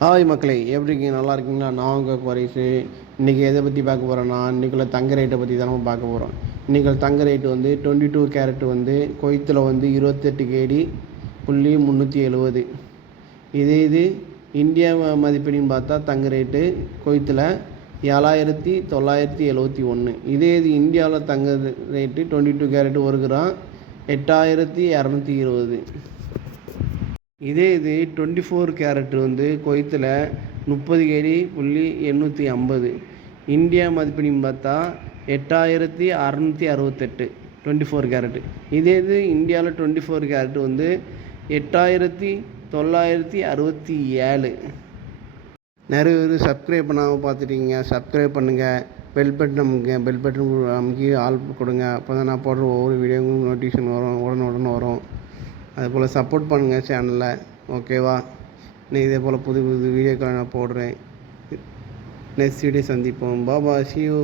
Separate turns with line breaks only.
Hi மக்களே எப்படி இருக்கீங்க? நல்லா இருக்கீங்களா? நான் உங்கள் குறைசு இன்றைக்கி எதை பற்றி பார்க்க போகிறேன்னா இன்றைக்குள்ள தங்க ரேட்டை பற்றி தான் நம்ம பார்க்க போகிறோம் இன்றைக்கி தங்க ரேட்டு வந்து டுவெண்ட்டி டூ கேரட் வந்து கொய்த்தில் வந்து இருபத்தெட்டு கேடி புள்ளி முந்நூற்றி எழுபது இதே இது இந்தியா ம- பார்த்தா தங்க ரேட்டு கொய்த்தில் ஏழாயிரத்தி தொள்ளாயிரத்தி எழுவத்தி ஒன்று இதே இது இந்தியாவில் தங்க ரேட்டு டுவெண்ட்டி டூ கேரட் ஒரு கிராம் எட்டாயிரத்தி இரநூத்தி இருபது. இதே இது டுவெண்ட்டி ஃபோர் கேரட் வந்து கொய்த்தில் முப்பது கேடி புள்ளி எண்ணூற்றி ஐம்பது. இந்தியா மதிப்பீடுன்னு பார்த்தா எட்டாயிரத்தி அறநூற்றி அறுபத்தெட்டு டுவெண்ட்டி ஃபோர் கேரட்டு இதே இது இந்தியாவில் டுவெண்ட்டி ஃபோர் கேரட் வந்து எட்டாயிரத்தி தொள்ளாயிரத்தி அறுபத்தி ஏழு. நிறைய பேர் சப்ஸ்கிரைப் பண்ணாமல் பார்த்துட்டீங்க சப்ஸ்கிரைப் பண்ணுங்கள் பெல் பட்டன் அமுங்க பெல் பட்டன் அமுக்கி ஆள் கொடுங்க. அப்போ தான் நான் போடுற ஒவ்வொரு வீடியோவும் நோட்டிஃபிகேஷன் வரும் உடனே உடனே அதுபோல் சப்போர்ட் பண்ணுங்கள் சேனலில் ஓகேவா இன்னும் இதே போல் புது புது வீடியோக்களை நான் போடுறேன். நெக்ஸ்ட் வீடியோ சந்திப்போம். பாபா சியூ